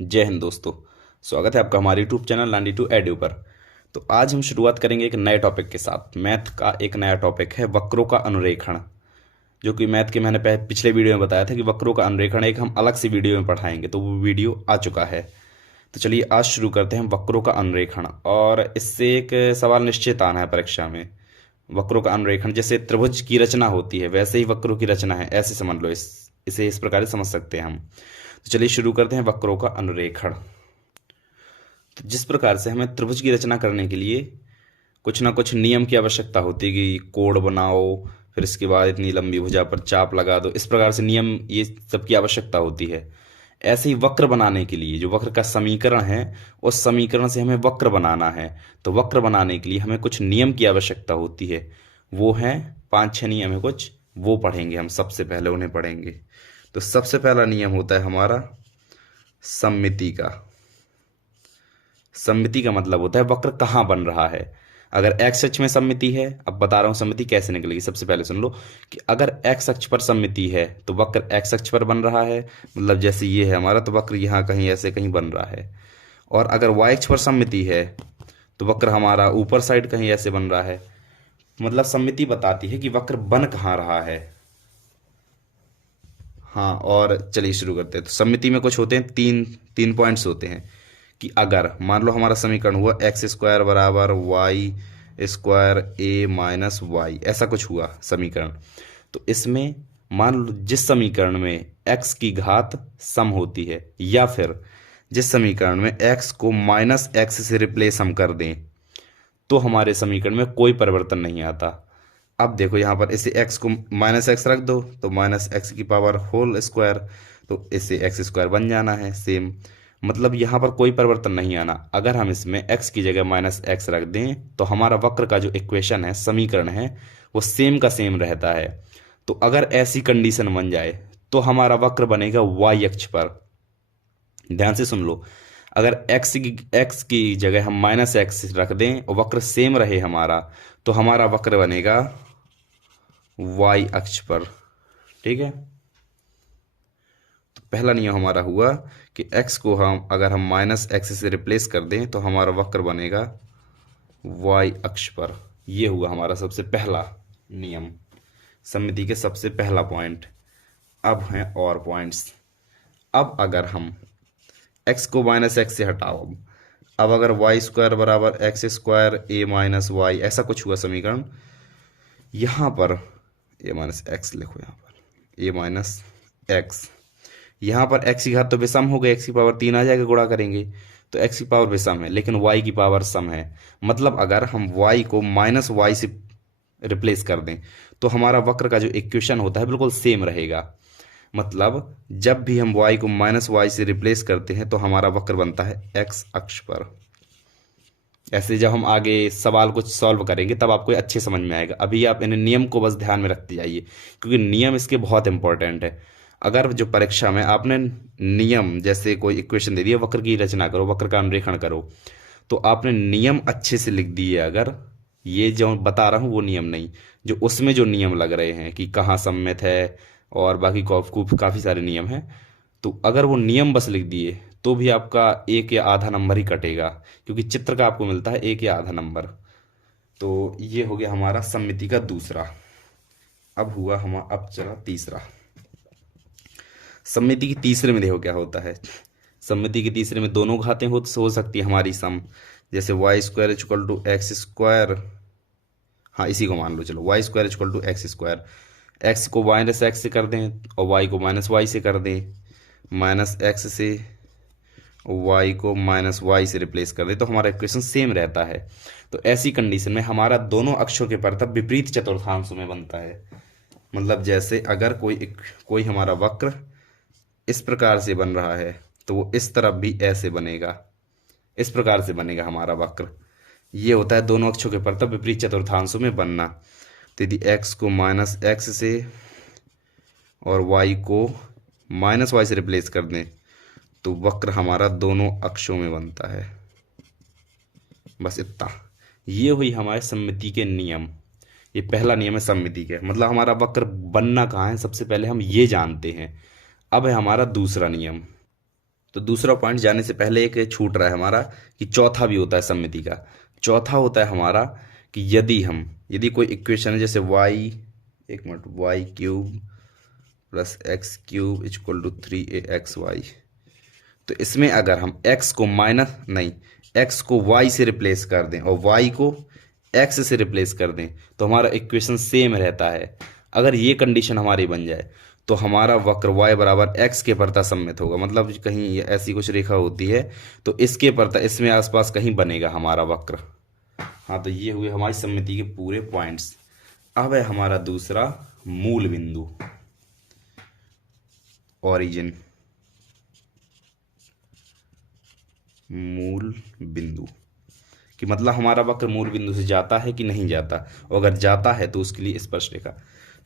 जय हिंद दोस्तों। स्वागत है आपका हमारे यूट्यूब चैनल लांडी टू एड्यू पर। तो आज हम शुरुआत करेंगे एक नए टॉपिक के साथ। मैथ का एक नया टॉपिक है वक्रों का अनुरेखण, जो कि मैथ के मैंने पिछले वीडियो में बताया था कि वक्रों का अनुरेखण एक हम अलग से वीडियो में पढ़ाएंगे, तो वो वीडियो आ चुका है। तो चलिए आज शुरू करते हैं वक्रों का अनुरेखण। और इससे एक सवाल निश्चित आना है परीक्षा में। वक्रों का अनुरेखण जैसे त्रिभुज की रचना होती है वैसे ही वक्रों की रचना है, ऐसे समझ लो। इसे इस प्रकार से समझ सकते हैं हम। तो चलिए शुरू करते हैं वक्रों का अनुरेखण। तो जिस प्रकार से हमें त्रिभुज की रचना करने के लिए कुछ ना कुछ नियम की आवश्यकता होती है कि कोण बनाओ, फिर इसके बाद इतनी लंबी भुजा पर चाप लगा दो, इस प्रकार से नियम ये सब की आवश्यकता होती है। ऐसे ही वक्र बनाने के लिए जो वक्र का समीकरण है उस समीकरण से हमें वक्र बनाना है। तो वक्र बनाने के लिए हमें कुछ नियम की आवश्यकता होती है। वो हैं 5-6 नियम है कुछ, वो पढ़ेंगे हम। सबसे पहले उन्हें पढ़ेंगे। तो सबसे पहला नियम होता है हमारा सममिति का। सममिति का मतलब होता है वक्र कहाँ बन रहा है। अगर एक्स अक्ष में सममिति है, अब बता रहा हूँ सममिति कैसे निकलेगी। सबसे पहले सुन लो कि अगर एक्स अक्ष पर सममिति है तो वक्र एक्स अक्ष पर बन रहा है, मतलब जैसे ये है हमारा, तो वक्र यहाँ कहीं ऐसे कहीं बन रहा है। और अगर वाई अक्ष पर सममिति है तो वक्र हमारा ऊपर साइड कहीं ऐसे बन रहा है। मतलब सममिति बताती है कि वक्र बन कहाँ रहा है। हाँ, और चलिए शुरू करते हैं। तो सममिति में कुछ होते हैं, तीन तीन पॉइंट्स होते हैं कि अगर मान लो हमारा समीकरण हुआ एक्स स्क्वायर बराबर Y square A minus Y, ऐसा कुछ हुआ समीकरण। तो इसमें मान लो जिस समीकरण में एक्स की घात सम होती है, या फिर जिस समीकरण में एक्स को माइनस एक्स से रिप्लेस हम कर दें, तो हमारे समीकरण में कोई परिवर्तन नहीं आता। अब देखो यहाँ पर इसे x को माइनस एक्स रख दो तो माइनस एक्स की पावर होल स्क्वायर, तो इसे एक्स स्क्वायर बन जाना है सेम। मतलब यहाँ पर कोई परिवर्तन नहीं आना। अगर हम इसमें x की जगह माइनस एक्स रख दें तो हमारा वक्र का जो इक्वेशन है, समीकरण है, वो सेम का सेम रहता है। तो अगर ऐसी कंडीशन बन जाए तो हमारा वक्र बनेगा y अक्ष पर। ध्यान से सुन लो, अगर x की जगह हम माइनस एक्स रख दें और वक्र सेम रहे हमारा, तो हमारा वक्र बनेगा y अक्ष पर। ठीक है। तो पहला नियम हमारा हुआ कि x को हम अगर हम माइनस एक्स से रिप्लेस कर दें तो हमारा वक्र बनेगा y अक्ष पर। यह हुआ हमारा सबसे पहला नियम, सममिति के सबसे पहला पॉइंट। अब हैं और पॉइंट्स। अब अगर हम x को माइनस एक्स से हटाओ, अब अगर वाई स्क्वायर बराबर x square A minus Y, ऐसा कुछ हुआ समीकरण। यहाँ पर ए माइनस एक्स लिखो, यहाँ पर ए माइनस एक्स, यहाँ पर एक्स की घात तो विषम हो गई, एक्स की पावर 3 आ जाएगा, गुणा करेंगे तो एक्स की पावर विषम है लेकिन वाई की पावर सम है। मतलब अगर हम वाई को माइनस वाई से रिप्लेस कर दें तो हमारा वक्र का जो इक्वेशन होता है बिल्कुल सेम रहेगा। मतलब जब भी हम y को माइनस वाई से रिप्लेस करते हैं तो हमारा वक्र बनता है x अक्ष पर। ऐसे जब हम आगे सवाल कुछ सॉल्व करेंगे तब आपको अच्छे समझ में आएगा। अभी आप इन नियम को बस ध्यान में रखते जाइए, क्योंकि नियम इसके बहुत इंपॉर्टेंट है। अगर जो परीक्षा में आपने नियम, जैसे कोई इक्वेशन दे दिया वक्र की रचना करो, वक्र का अनुरेखण करो, तो आपने नियम अच्छे से लिख दिए। अगर ये जो बता रहा हूँ वो नियम नहीं, जो उसमें जो नियम लग रहे हैं कि कहाँ सम्मित है और बाकी काफ़ी सारे नियम हैं, तो अगर वो नियम बस लिख दिए तो भी आपका 1 या आधा नंबर ही कटेगा, क्योंकि चित्र का आपको मिलता है 1 या आधा नंबर। तो ये हो गया हमारा सममिति का दूसरा। अब चला तीसरा। सममिति की तीसरे में देखो क्या होता है। सममिति की तीसरे में दोनों घातें हो सकती है हमारी सम, जैसे Y square equal to x square. हाँ, इसी को मान लो, चलो Y square equal to x square. X को माइनस एक्स से कर दें और वाई को माइनस वाई से कर दें, माइनस एक्स से वाई को माइनस वाई से रिप्लेस कर दें, तो हमारा इक्वेशन सेम रहता है। तो ऐसी कंडीशन में हमारा दोनों अक्षों के परतब विपरीत चतुर्थांशों में बनता है। मतलब जैसे अगर कोई हमारा वक्र इस प्रकार से बन रहा है तो वो इस तरफ भी ऐसे बनेगा, इस प्रकार से बनेगा हमारा वक्र। ये होता है दोनों अक्षों के परतब विपरीत चतुर्थांशों में बनना। तो यदि x को माइनस एक्स से और y को माइनस वाई से रिप्लेस कर दें तो वक्र हमारा दोनों अक्षों में बनता है। बस इतना। ये हुई हमारे सममिति के नियम ये पहला नियम है सममिति का, मतलब हमारा वक्र बनना कहाँ है सबसे पहले हम ये जानते हैं। अब है हमारा दूसरा नियम। तो दूसरा पॉइंट जाने से पहले एक छूट रहा है हमारा कि चौथा भी होता है सममिति का। चौथा होता है हमारा कि यदि कोई इक्वेशन है जैसे Y cube plus X cube equal to 3aXy, तो इसमें अगर हम एक्स को वाई से रिप्लेस कर दें और वाई को एक्स से रिप्लेस कर दें तो हमारा इक्वेशन सेम रहता है। अगर ये कंडीशन हमारी बन जाए तो हमारा वक्र y बराबर x के परता सममित होगा, मतलब कहीं ऐसी कुछ रेखा होती है तो इसके परता इसमें आसपास कहीं बनेगा हमारा वक्र। हाँ, तो ये हुए हमारी सममिति के पूरे पॉइंट्स। अब है हमारा दूसरा मूल बिंदु, ओरिजिन, मूल बिंदु कि मतलब हमारा वक्र मूल बिंदु से जाता है कि नहीं जाता, और अगर जाता है तो उसके लिए स्पर्शरेखा।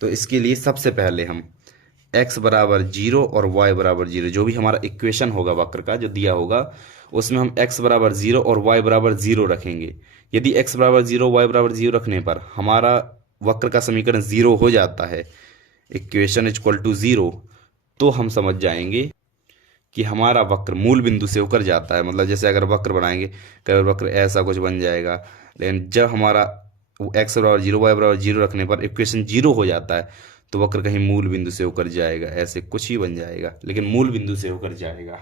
तो इसके लिए सबसे पहले हम x बराबर 0 और y बराबर 0, जो भी हमारा इक्वेशन होगा वक्र का जो दिया होगा उसमें हम x बराबर 0 और y बराबर 0 रखेंगे। यदि x बराबर 0 y बराबर 0 रखने पर हमारा वक्र का समीकरण 0 हो जाता है, इक्वेशन इक्वल टू 0, तो हम समझ जाएंगे कि हमारा वक्र मूल बिंदु से होकर जाता है। मतलब जैसे अगर वक्र बनाएंगे कई वक्र ऐसा कुछ बन जाएगा, लेकिन जब हमारा x बराबर 0 y बराबर 0 रखने पर इक्वेशन 0 हो जाता है तो वक्र कहीं मूल बिंदु से होकर जाएगा, ऐसे कुछ ही बन जाएगा लेकिन मूल बिंदु से होकर जाएगा।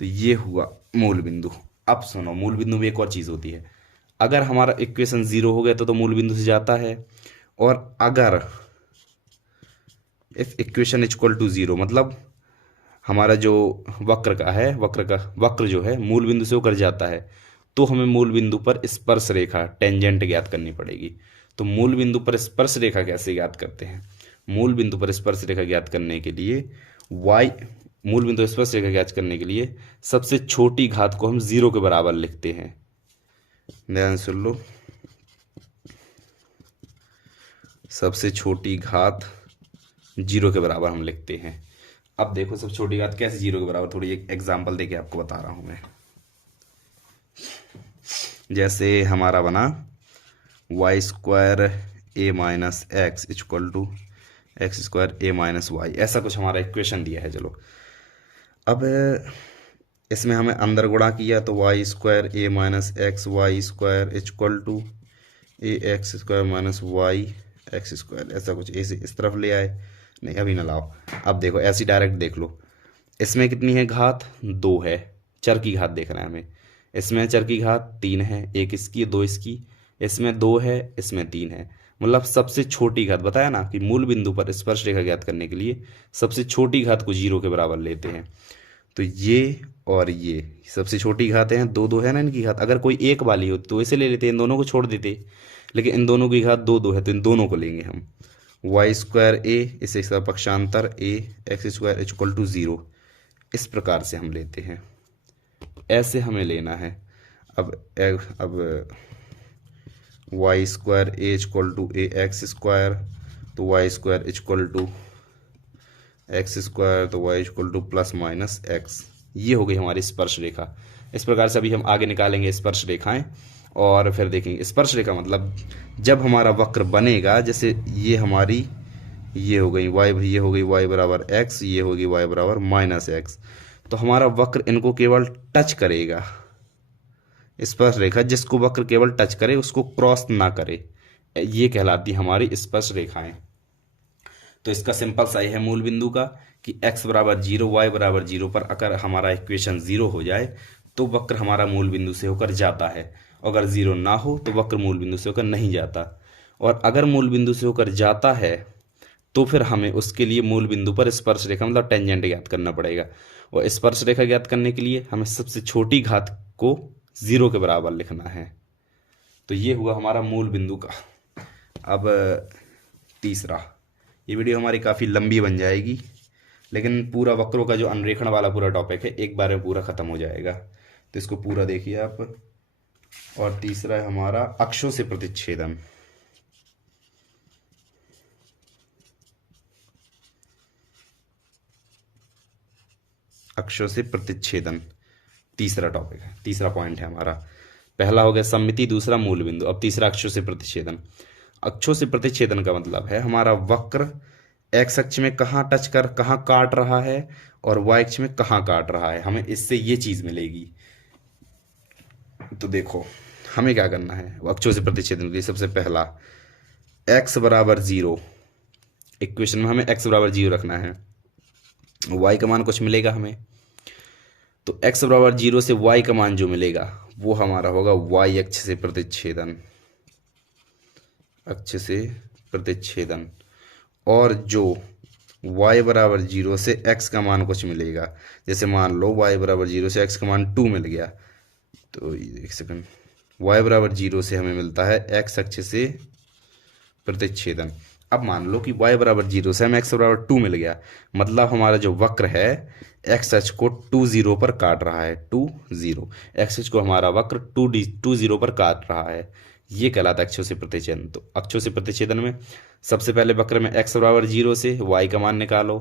तो ये हुआ मूल बिंदु। अब सुनो, मूल बिंदु में एक और चीज़ होती है, अगर हमारा इक्वेशन 0 हो गया तो मूल बिंदु से जाता है, और अगर इफ इक्वेशन इक्वल टू 0 मतलब हमारा जो वक्र जो है मूल बिंदु से होकर जाता है, तो हमें मूल बिंदु पर स्पर्श रेखा टेंजेंट ज्ञात करनी पड़ेगी। तो मूल बिंदु पर स्पर्श रेखा कैसे ज्ञात करते हैं? मूल बिंदु पर स्पर्श रेखा ज्ञात करने के लिए मूल बिंदु स्पर्श रेखा ज्ञात करने के लिए सबसे छोटी घात को हम 0 के बराबर लिखते हैं। ध्यान सुन लो, सबसे छोटी घात 0 के बराबर हम लिखते हैं। अब देखो सबसे छोटी घात कैसे 0 के बराबर, थोड़ी एक एग्जांपल देके आपको बता रहा हूं मैं। जैसे हमारा बना Y square A minus X equal to x square A minus Y, ऐसा कुछ हमारा इक्वेशन दिया है। चलो अब इसमें हमें अंदर गुणा किया तो Y square A minus X Y square equal to A x square minus Y X square, ऐसा कुछ ऐसे इस तरफ ले आए। नहीं अभी ना लाओ, अब देखो ऐसी डायरेक्ट देख लो। इसमें कितनी है घात? 2 है, चर की घात देखना है हमें। इसमें चर की घात 3 है, एक इसकी 2 इसकी, इसमें 2 है, इसमें 3 है। मतलब सबसे छोटी घात, बताया ना कि मूल बिंदु पर स्पर्श रेखा ज्ञात करने के लिए सबसे छोटी घात को 0 के बराबर लेते हैं। तो ये और ये सबसे छोटी घातें हैं, 2 2 है ना इनकी घात। अगर कोई एक वाली होती तो इसे ले लेते, इन दोनों को छोड़ देते, लेकिन इन दोनों की घात 2 2 है तो इन दोनों को लेंगे हम। वाई स्क्वायर ए, इसे इसका पक्षांतर ए एक्स स्क्वायर इक्वल टू 0, इस प्रकार से हम लेते हैं, ऐसे हमें लेना है। अब y square a equal to A x square, तो Y square equal to x square, तो y equal to plus minus x. ये हो गई हमारी स्पर्श रेखा। इस प्रकार से अभी हम आगे निकालेंगे स्पर्श रेखाएं और फिर देखेंगे। स्पर्श रेखा मतलब जब हमारा वक्र बनेगा, जैसे ये हमारी ये हो गई वाई, ये हो गई वाई बराबर एक्स, ये होगी वाई बराबर माइनस एक्स, तो हमारा वक्र इनको केवल टच करेगा। स्पर्श रेखा जिसको वक्र केवल टच करे, उसको क्रॉस ना करे, ये कहलाती हमारी स्पर्श रेखाएं। तो इसका सिंपल सा है मूल बिंदु का कि x बराबर 0 y बराबर 0 पर अगर हमारा इक्वेशन 0 हो जाए तो वक्र हमारा मूल बिंदु से होकर जाता है, अगर 0 ना हो तो वक्र मूल बिंदु से होकर नहीं जाता। और अगर मूल बिंदु से होकर जाता है तो फिर हमें उसके लिए मूल बिंदु पर स्पर्श रेखा मतलब टेंजेंट ज्ञात करना पड़ेगा। और स्पर्श रेखा ज्ञात करने के लिए हमें सबसे छोटी घात को 0 के बराबर लिखना है। तो ये हुआ हमारा मूल बिंदु का। अब तीसरा, ये वीडियो हमारी काफ़ी लंबी बन जाएगी, लेकिन पूरा वक्रों का जो अन्रेखण वाला पूरा टॉपिक है एक बार में पूरा ख़त्म हो जाएगा, तो इसको पूरा देखिए आप। और तीसरा है हमारा अक्षों से प्रतिच्छेदन। अक्षों से प्रतिच्छेदन तीसरा टॉपिक है, तीसरा पॉइंट है हमारा। पहला हो गया सममिति, दूसरा मूल बिंदु, अब तीसरा अक्षों से प्रतिच्छेदन। अक्षों से प्रतिच्छेदन का मतलब है हमारा वक्र एक्स अक्ष में कहाँ टच कर कहाँ काट रहा है और वाई अक्ष में कहाँ काट रहा है, हमें इससे ये चीज मिलेगी। तो देखो हमें क्या करना है अक्षों से प्रतिच्छेदन के लिए, सबसे पहला x बराबर 0, इक्वेशन में हमें x बराबर 0 रखना है, y का मान कुछ मिलेगा हमें, तो x बराबर 0 से y का मान जो मिलेगा वो हमारा होगा y अक्ष से प्रतिच्छेदन, अक्ष से प्रतिच्छेदन, और जो y बराबर 0 से x का मान कुछ मिलेगा, जैसे मान लो y बराबर 0 से x का मान 2 मिल गया, तो एक सेकंड, y बराबर 0 से हमें मिलता है x अक्ष से प्रतिच्छेदन। अब मान लो कि y बराबर 0 से हमें x बराबर 2 मिल गया, मतलब हमारा जो वक्र है x अक्ष को 2 0 पर काट रहा है, 2 0 x अक्ष को हमारा वक्र 2 0 पर काट रहा है, ये कहलाता है अक्षों से प्रतिच्छेदन। तो अक्षों से प्रतिच्छेदन में सबसे पहले वक्र में x बराबर 0 से y का मान निकालो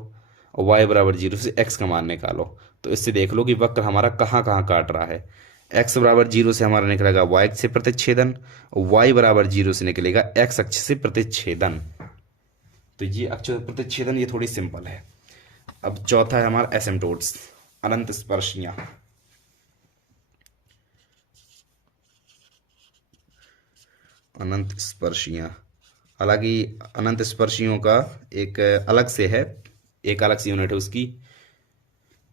और y बराबर 0 से x का मान निकालो, तो इससे देख लो कि वक्र हमारा कहाँ कहाँ काट रहा है। x बराबर 0 से हमारा निकलेगा y अक्ष से प्रतिच्छेदन और y बराबर 0 से निकलेगा x अक्ष से प्रतिच्छेदन। तो ये अक्षों से प्रतिच्छेदन ये थोड़ी सिंपल है। अब चौथा है हमारा एसिम्प्टोट्स, अनंत स्पर्शियां। अनंत स्पर्शियां, हालांकि अनंत स्पर्शियों का एक अलग से है, एक अलग सी यूनिट है उसकी,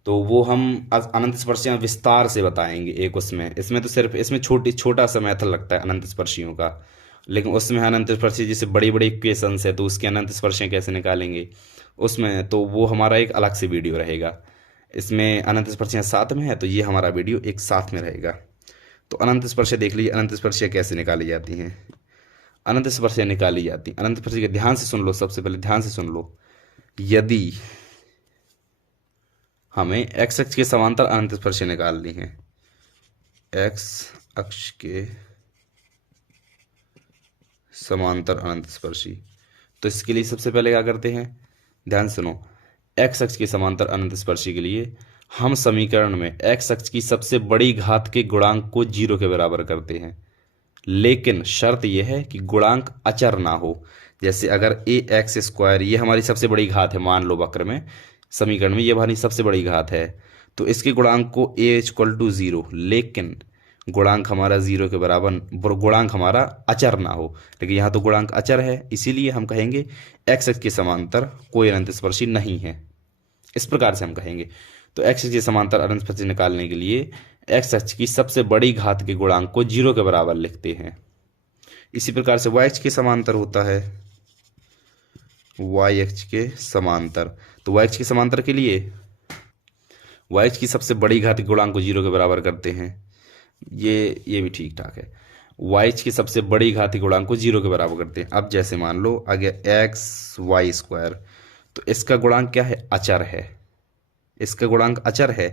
तो वो हम अनंत स्पर्शियां विस्तार से बताएंगे एक उसमें। इसमें तो सिर्फ इसमें छोटा सा मेथड लगता है अनंत स्पर्शियों का, लेकिन उसमें अनंत स्पर्शी जैसे बड़ी बड़ी इक्वेशंस है तो उसकी अनंत स्पर्शियां कैसे निकालेंगे उसमें, तो वो हमारा एक अलग से वीडियो रहेगा। इसमें अनंत स्पर्शियां साथ में है तो ये हमारा वीडियो एक साथ में रहेगा। तो अनंत स्पर्शियां देख लीजिए, अनंत स्पर्शियां कैसे निकाली जाती हैं। अनंत स्पर्शियां निकाली जाती अनंत स्पर्शियां, ध्यान से सुन लो, सबसे पहले ध्यान से सुन लो। यदि हमें एक्स अक्ष के समांतर अनंत स्पर्शियां निकालनी है, एक्स अक्ष के समांतर अनंत स्पर्शी, तो इसके लिए सबसे पहले क्या करते हैं, ध्यान सुनो। एक्स अक्ष के समांतर अनंत स्पर्शी के लिए हम समीकरण में एक्स अक्ष की सबसे बड़ी घात के गुणांक को 0 के बराबर करते हैं, लेकिन शर्त यह है कि गुणांक अचर ना हो। जैसे अगर ए एक्स स्क्वायर ये हमारी सबसे बड़ी घात है, मान लो वक्र में समीकरण में ये हमारी सबसे बड़ी घात है, तो इसके गुणांक को ए इक्वल टू 0, लेकिन गुणांक हमारा 0 के बराबर, गुणांक हमारा अचर ना हो। लेकिन यहाँ तो गुणांक अचर है, इसीलिए हम कहेंगे एक्स अक्ष के समांतर कोई अनंत स्पर्शी नहीं है, इस प्रकार से हम कहेंगे। तो एक्स अक्ष के समांतर अनंत स्पर्शी निकालने के लिए एक्स अक्ष की सबसे बड़ी घात के गुणांक को 0 के बराबर लिखते हैं। इसी प्रकार से वाई अक्ष के समांतर होता है, वाई अक्ष के समांतर, तो वाई अक्ष के समांतर के लिए वाई अक्ष की सबसे बड़ी घात के गुणांक को 0 के बराबर करते हैं। ये भी ठीक ठाक है, वाई अक्ष की सबसे बड़ी घात के गुणांक को 0 के बराबर करते हैं। अब जैसे मान लो आ गया एक्स वाई स्क्वायर, तो इसका गुणांक क्या है, अचर है, इसका गुणांक अचर है,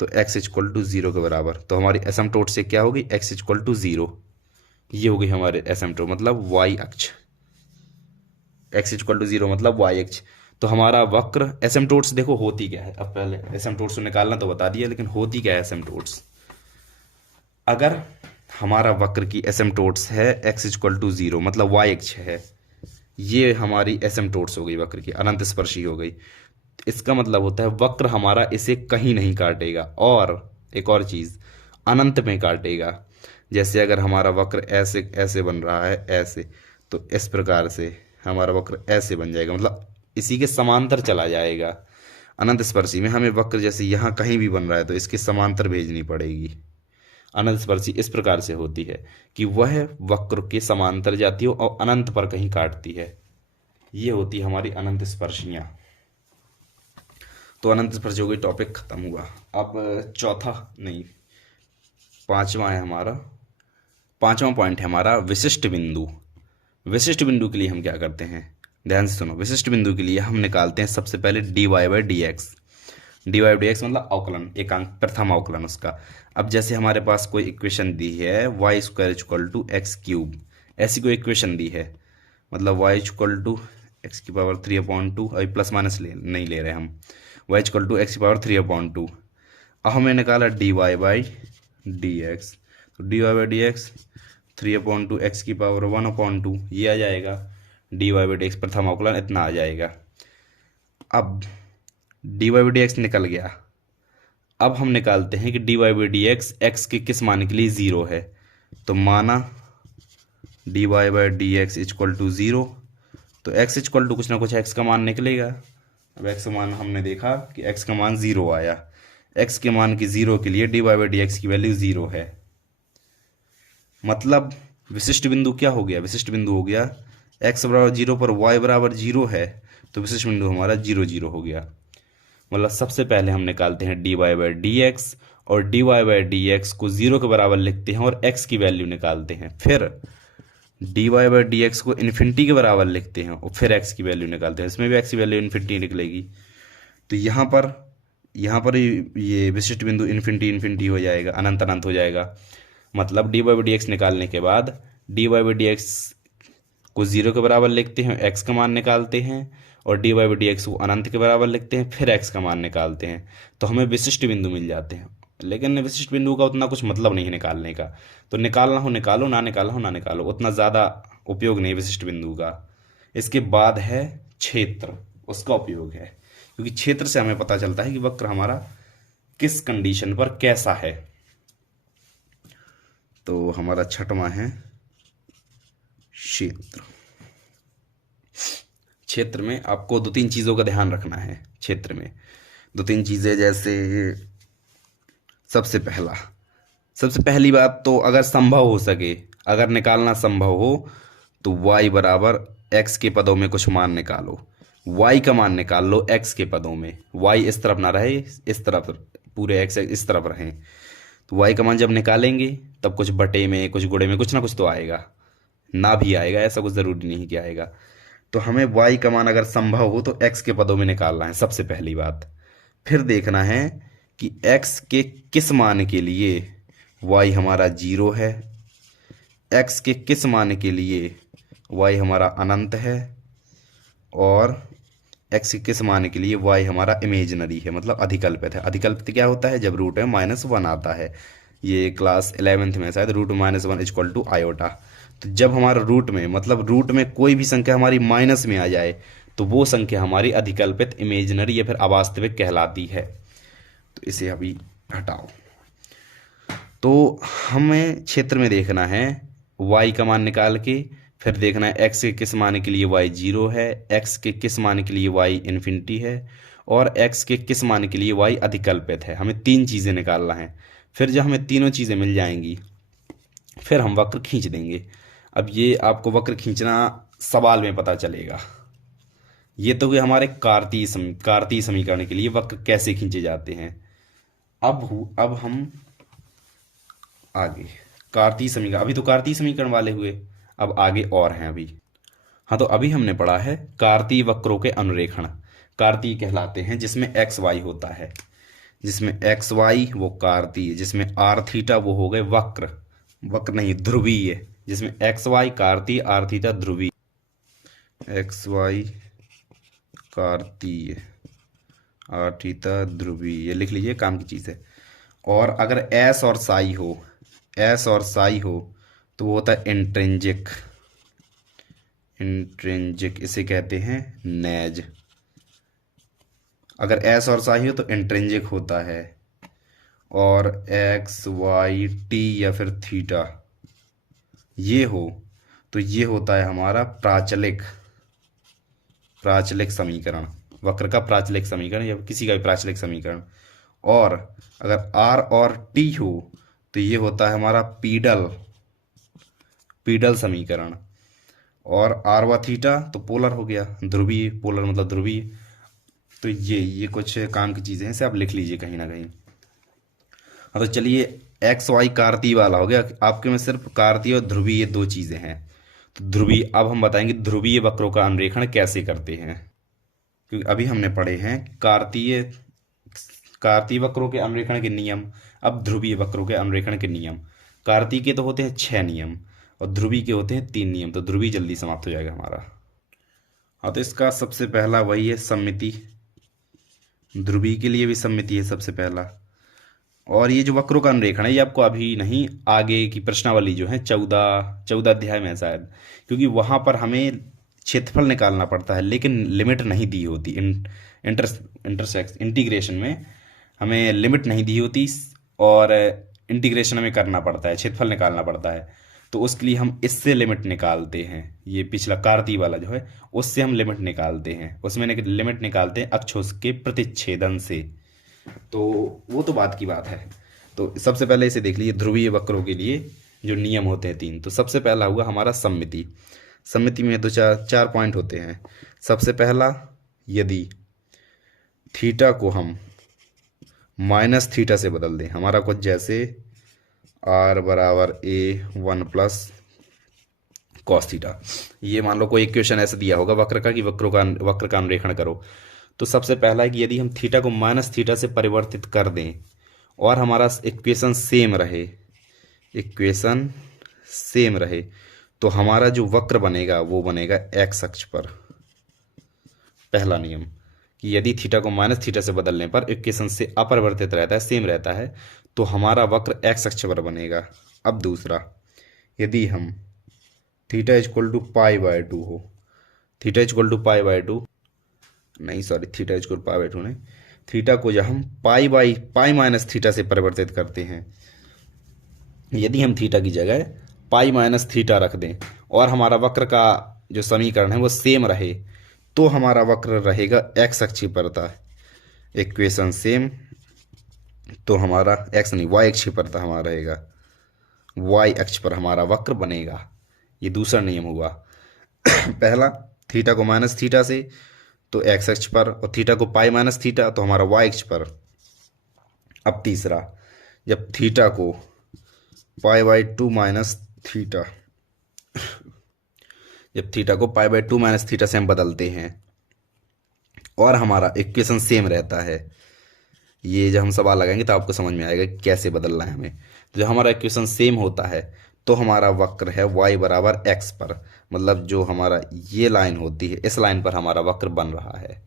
तो x इक्वल टू 0 के बराबर। तो हमारी एसिम्प्टोट से क्या होगी, x इक्वल टू 0, ये होगी हमारे एसिम्प्टोट, मतलब y अक्ष, x इक्वल टू 0 मतलब y अक्ष। तो हमारा वक्र एसिम्प्टोट्स देखो होती क्या है, अब पहले एसिम्प्टोट्स को निकालना तो बता दिया, लेकिन होती क्या है एसिम्प्टोट्स। अगर हमारा वक्र की एसिम्प्टोट्स है x इक्वल टू 0 मतलब y अक्ष है, ये हमारी एसिम्प्टोट्स हो गई, वक्र की अनंत स्पर्शी हो गई। इसका मतलब होता है वक्र हमारा इसे कहीं नहीं काटेगा, और एक और चीज अनंत में काटेगा। जैसे अगर हमारा वक्र ऐसे ऐसे बन रहा है ऐसे, तो इस प्रकार से हमारा वक्र ऐसे बन जाएगा, मतलब इसी के समांतर चला जाएगा। अनंत स्पर्शी में हमें वक्र जैसे यहाँ कहीं भी बन रहा है तो इसके समांतर भेजनी पड़ेगी। अनंत स्पर्शी इस प्रकार से होती है कि वह वक्र के समांतर जाती हो और अनंत पर कहीं काटती है, ये होती है हमारी अनंत स्पर्शियां। तो अनंत स्पर्श हो गई, टॉपिक खत्म हुआ। अब चौथा नहीं, पांचवा है हमारा, पांचवा पॉइंट है हमारा विशिष्ट बिंदु। विशिष्ट बिंदु के लिए हम क्या करते हैं, ध्यान से सुनो। विशिष्ट बिंदु के लिए हम निकालते हैं सबसे पहले dy by D x. dy by D x मतलब अवकलन, एकांक प्रथम अवकलन उसका। अब जैसे हमारे पास कोई इक्वेशन दी है Y square equal to X cube, ऐसी कोई इक्वेशन दी है, मतलब वाई इक्वल टू एक्स की पावर 3/2, अभी प्लस माइनस नहीं ले रहे हम, y इक्वल टू एक्स की पावर 3/2। अब हमें निकाला dy बाई डी एक्स, तो dy by D X 3/2 X की पावर 1/2 ये आ जाएगा। D Y by D X प्रथम अवकलन इतना आ जाएगा। अब D Y by D X निकल गया। अब हम निकालते हैं कि D Y by D X X के किस मान के लिए ज़ीरो है। तो माना D Y by D X equal to zero, तो एक्स इक्वल टू कुछ ना कुछ एक्स का मान निकलेगा। अब एक्स का मान हमने देखा कि एक्स का मान ज़ीरो आया। एक्स के मान की ज़ीरो के लिए D Y by D X की वैल्यू ज़ीरो है। मतलब विशिष्ट बिंदु क्या हो गया? विशिष्ट बिंदु हो गया एक्स बराबर जीरो पर वाई बराबर जीरो है, तो विशिष्ट बिंदु हमारा 0 0 हो गया। मतलब सबसे पहले हम निकालते हैं d Y by D x, और D Y by D x को 0 के बराबर लिखते हैं और एक्स की वैल्यू निकालते हैं। फिर D Y by D x को इन्फिनिटी के बराबर लिखते हैं और फिर एक्स की वैल्यू निकालते हैं। इसमें भी एक्स की वैल्यू इन्फिनिटी निकलेगी। तो यहाँ पर ये विशिष्ट बिंदु इन्फिनिटी इन्फिनिटी हो जाएगा, अनंत अनंत हो जाएगा। मतलब D Y by D X निकालने के बाद D Y by D x को 0 के बराबर लिखते हैं, एक्स का मान निकालते हैं, और D Y by D x को अनंत के बराबर लिखते हैं, फिर एक्स का मान निकालते हैं, तो हमें विशिष्ट बिंदु मिल जाते हैं। लेकिन विशिष्ट बिंदु का उतना कुछ मतलब नहीं है निकालने का। तो निकालना हो निकालो, ना निकालना हो ना निकालो, उतना ज़्यादा उपयोग नहीं विशिष्ट बिंदु का। इसके बाद है क्षेत्र, उसका उपयोग है, क्योंकि क्षेत्र से हमें पता चलता है कि वक्र हमारा किस कंडीशन पर कैसा है। तो हमारा छठवां है क्षेत्र। क्षेत्र में आपको 2-3 चीज़ों का ध्यान रखना है। क्षेत्र में 2-3 चीज़ें, जैसे सबसे पहली बात तो अगर संभव हो सके, अगर निकालना संभव हो तो y बराबर x के पदों में कुछ मान निकालो। y का मान निकाल लो x के पदों में। y इस तरफ ना रहे, इस तरफ पूरे x इस तरफ रहें। तो y का मान जब निकालेंगे तब कुछ बटे में, कुछ गुणे में, कुछ ना कुछ तो आएगा, ना भी आएगा, ऐसा कुछ ज़रूरी नहीं कि आएगा। तो हमें y का मान अगर संभव हो तो x के पदों में निकालना है, सबसे पहली बात। फिर देखना है कि x के किस मान के लिए y हमारा 0 है, x के किस मान के लिए y हमारा अनंत है, और x के किस मान के लिए y हमारा इमेजिनरी है, मतलब अधिकल्पित है। अधिकल्पित क्या होता है? जब रूट में -1 आता है। ये क्लास 11th में शायद रूट -1 इक्वल टू आयोटा। तो जब हमारा रूट में, मतलब रूट में कोई भी संख्या हमारी माइनस में आ जाए तो वो संख्या हमारी अधिकल्पित, इमेजिनरी या फिर अवास्तविक कहलाती है। तो इसे अभी हटाओ। तो हमें क्षेत्र में देखना है y का मान निकाल के, फिर देखना है x के किस मान के लिए y 0 है, x के किस मान के लिए y इन्फिनिटी है, और x के किस मान के लिए y अधिकल्पित है। हमें 3 चीज़ें निकालना है। फिर जब हमें तीनों चीज़ें मिल जाएंगी फिर हम वक्र खींच देंगे। अब ये आपको वक्र खींचना सवाल में पता चलेगा। ये तो कि हमारे कार्तीय समीकरण के लिए वक्र कैसे खींचे जाते हैं। अब हम आगे कार्तीय समीकरण, अभी तो कार्तीय समीकरण वाले हुए, अब आगे और हैं अभी। हाँ, तो अभी हमने पढ़ा है कार्तीय वक्रों के अनुरेखण। कार्तीय कहलाते हैं जिसमें एक्स वाई होता है, जिसमें एक्स वाई वो कार्तीय, जिसमें आर थीटा वो हो गए वक्र, वक्र नहीं ध्रुवीय, जिसमें एक्स वाई कार्तीय, आर थीटा ध्रुवीय। एक्स वाई कार्तीय, आर थीटा ध्रुवीय, ये लिख लीजिए, काम की चीज़ है। और अगर एस और साई हो, एस और साई हो तो वो होता है इंट्रिंजिक, इंट्रिंजिक इसे कहते हैं नेज। अगर एस और साई हो तो इंट्रिंजिक होता है। और एक्स वाई टी या फिर थीटा ये हो तो ये होता है हमारा प्राचलिक, प्राचलिक समीकरण, वक्र का प्राचलिक समीकरण या किसी का भी प्राचलिक समीकरण। और अगर आर और टी हो तो ये होता है हमारा पीडल, पीडल समीकरण। और आर व थीटा तो पोलर हो गया, ध्रुवीय, पोलर मतलब ध्रुवीय। तो ये कुछ काम की चीज़ें हैं, इसे आप लिख लीजिए कहीं ना कहीं। हाँ, तो चलिए एक्स वाई कार्तीय वाला हो गया। आपके में सिर्फ कार्तीय और ध्रुवीय ये 2 चीज़ें हैं। तो ध्रुवीय, अब हम बताएंगे ध्रुवीय वक्रों का अनुरेखण कैसे करते हैं, क्योंकि अभी हमने पढ़े हैं कार्तीय वक्रों के अनुरेखण के नियम। अब ध्रुवीय वक्रों के अनुरेखण के नियम, कार्तीय के तो होते हैं 6 नियम और ध्रुवीय के होते हैं 3 नियम। तो ध्रुवीय जल्दी समाप्त हो जाएगा हमारा। हाँ, तो इसका सबसे पहला वही है सममिति, ध्रुवीय के लिए भी सममिति है सबसे पहला। और ये जो वक्रों का अनुरेखण है ये आपको अभी नहीं, आगे की प्रश्नावली जो है 14 अध्याय में है शायद, क्योंकि वहाँ पर हमें क्षेत्रफल निकालना पड़ता है लेकिन लिमिट नहीं दी होती। इंटरसेक्स इंटीग्रेशन में हमें लिमिट नहीं दी होती और इंटीग्रेशन हमें करना पड़ता है, क्षेत्रफल निकालना पड़ता है। तो उसके लिए हम इससे लिमिट निकालते हैं, ये पिछला कार्ती वाला जो है उससे हम लिमिट निकालते हैं, उसमें लिमिट निकालते हैं अक्षों के प्रतिच्छेदन से। तो वो तो बात की बात है। तो सबसे पहले इसे देख लीजिए, ध्रुवीय वक्रों के लिए जो नियम होते हैं 3। तो सबसे पहला हुआ हमारा सममिति। सममिति में तो चार पॉइंट होते हैं। सबसे पहला, यदि थीटा को हम माइनस थीटा से बदल दें, हमारा कुछ जैसे r बराबर a1 प्लस कॉस थीटा, ये मान लो कोई इक्वेशन ऐसे दिया होगा वक्र का कि वक्र का अनुरेखण करो। तो सबसे पहला है कि यदि हम थीटा को माइनस थीटा से परिवर्तित कर दें और हमारा इक्वेशन सेम रहे, तो हमारा जो वक्र बनेगा वो बनेगा एक्स अक्ष पर। पहला नियम कि यदि थीटा को माइनस थीटा से बदलने पर इक्वेशन से अपरिवर्तित रहता है, सेम रहता है, तो हमारा वक्र एक्स अक्ष पर बनेगा। अब दूसरा, यदि हम theta equal to pi by two हो, theta equal to pi by two नहीं, sorry, theta equal pi by two नहीं, थीटा को जब हम पाई माइनस थीटा से परिवर्तित करते हैं, यदि हम थीटा की जगह पाई माइनस थीटा रख दें और हमारा वक्र का जो समीकरण है वो सेम रहे, तो हमारा वक्र रहेगा एक्स अक्ष पर था। इक्वेशन सेम, तो हमारा एक्स नहीं वाई अक्ष पर था, हमारा रहेगा वाई अक्ष पर हमारा वक्र बनेगा। ये दूसरा नियम हुआ। पहला, थीटा को माइनस थीटा से तो एक्स अक्ष पर, और थीटा को पाई माइनस थीटा तो हमारा वाई अक्ष पर। अब तीसरा, जब थीटा को पाई बाय टू माइनस थीटा, जब थीटा को पाई बाय टू माइनस थीटा से हम बदलते हैं और हमारा इक्वेशन सेम रहता है, ये जब हम सवाल लगाएंगे तो आपको समझ में आएगा कि कैसे बदलना है हमें। तो जब हमारा इक्वेशन सेम होता है तो हमारा वक्र है y बराबर x पर, मतलब जो हमारा ये लाइन होती है इस लाइन पर हमारा वक्र बन रहा है।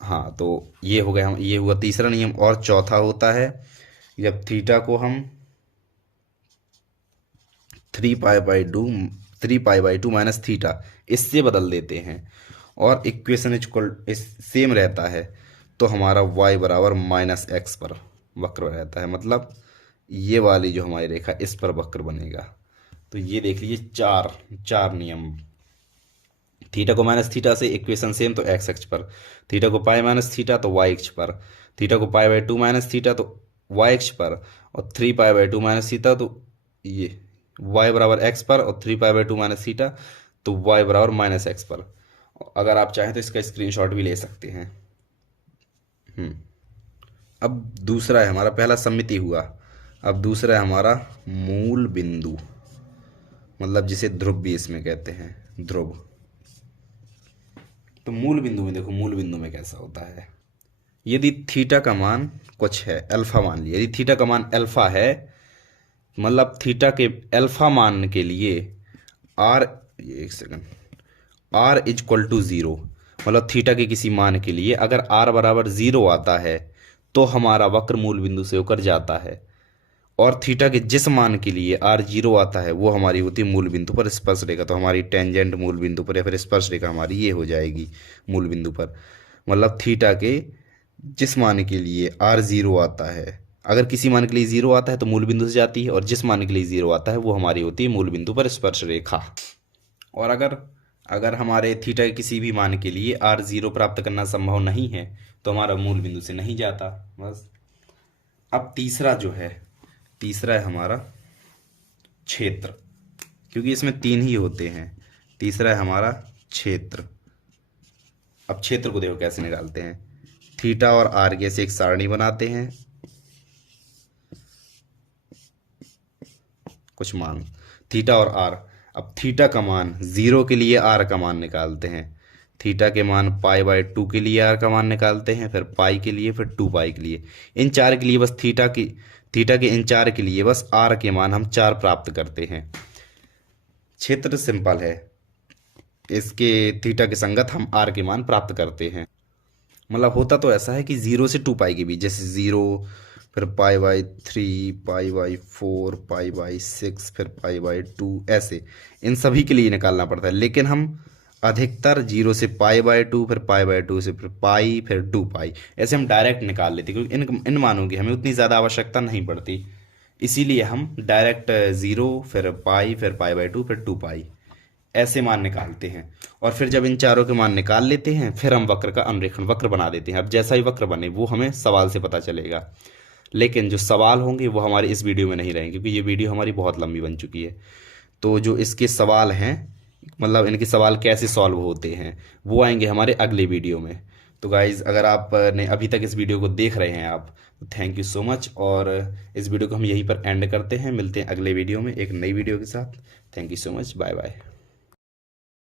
हाँ, तो ये हो गया, ये हुआ तीसरा नियम। और चौथा होता है, जब थीटा को हम 3 pi by two minus theta इससे बदल देते हैं और इक्वेशन इक्वल सेम रहता है, तो हमारा y बराबर माइनस एक्स पर वक्र रहता है, मतलब ये वाली जो हमारी रेखा इस पर वक्र बनेगा। तो ये देख लीजिए चार नियम। थीटा को माइनस थीटा से इक्वेशन सेम तो एक्स अक्ष पर, थीटा को पाई माइनस थीटा तो वाई अक्ष पर, थीटा को पाई बाय टू माइनस थीटा तो वाई अक्ष पर, और 3 पाई बाय टू माइनस थीटा तो ये वाई बराबर एक्स पर, और 3 पाई बाय टू माइनस थीटा तो वाई बराबर माइनस एक्स पर। अगर आप चाहें तो इसका स्क्रीनशॉट भी ले सकते हैं। अब दूसरा है हमारा, पहला सममिति हुआ, अब दूसरा है हमारा मूल बिंदु, मतलब जिसे ध्रुव भी इसमें कहते हैं, ध्रुव। तो मूल बिंदु में देखो, मूल बिंदु में कैसा होता है, यदि थीटा का मान कुछ है, अल्फा मान लिया, यदि थीटा का मान अल्फा है, मतलब थीटा के अल्फा मान के लिए r इक्वल टू 0, मतलब थीटा के किसी मान के लिए अगर r बराबर 0 आता है तो हमारा वक्र मूल बिंदु से होकर जाता है, और थीटा के जिस मान के लिए r 0 आता है वो हमारी होती है मूल बिंदु पर स्पर्श रेखा। तो हमारी टेंजेंट मूल बिंदु पर या फिर स्पर्श रेखा हमारी ये हो जाएगी मूल बिंदु पर, मतलब थीटा के जिस मान के लिए r 0 आता है, अगर किसी मान के लिए 0 आता है तो मूल बिंदु से जाती है, और जिस मान के लिए 0 आता है वो हमारी होती है मूल बिंदु पर स्पर्श रेखा। और अगर हमारे थीटा के किसी भी मान के लिए r 0 प्राप्त करना संभव नहीं है तो हमारा मूल बिंदु से नहीं जाता, बस। अब तीसरा है हमारा क्षेत्र, क्योंकि इसमें 3 ही होते हैं। तीसरा है हमारा क्षेत्र। अब क्षेत्र को देखो कैसे निकालते हैं, थीटा और r के से एक सारणी बनाते हैं, कुछ मान थीटा और r। अब थीटा का मान 0 के लिए r का मान निकालते हैं, थीटा के मान पाई बाय टू के लिए r का मान निकालते हैं, फिर पाई के लिए, फिर 2 पाई के लिए। इन 4 के लिए बस थीटा के इन 4 के लिए बस r के मान हम 4 प्राप्त करते हैं। क्षेत्र सिंपल है, इसके थीटा के संगत हम r के मान प्राप्त करते हैं। मतलब होता तो ऐसा है कि 0 से 2 पाई के बीच, जैसे 0 फिर pi by 3, pi by 4, pi by 6, फिर पाई बाई 2, ऐसे इन सभी के लिए निकालना पड़ता है। लेकिन हम अधिकतर 0 से पाई बाई 2, फिर पाई बाई 2 से फिर पाई, फिर 2 पाई, ऐसे हम डायरेक्ट निकाल लेते हैं, क्योंकि इन मानों की हमें उतनी ज़्यादा आवश्यकता नहीं पड़ती। इसीलिए हम डायरेक्ट 0, फिर पाई बाई 2, फिर 2 पाई, ऐसे मान निकालते हैं। और फिर जब इन चारों के मान निकाल लेते हैं, फिर हम वक्र का अनुरेखण वक्र बना देते हैं। अब जैसा ही वक्र बने वो हमें सवाल से पता चलेगा, लेकिन जो सवाल होंगे वो हमारे इस वीडियो में नहीं रहेंगे, क्योंकि ये वीडियो हमारी बहुत लंबी बन चुकी है। तो जो इसके सवाल हैं, मतलब इनके सवाल कैसे सॉल्व होते हैं, वो आएंगे हमारे अगले वीडियो में। तो गाइज़, अगर आप ने अभी तक इस वीडियो को देख रहे हैं आप, तो थैंक यू सो मच। और इस वीडियो को हम यहीं पर एंड करते हैं, मिलते हैं अगले वीडियो में एक नई वीडियो के साथ। Thank you so much, bye bye.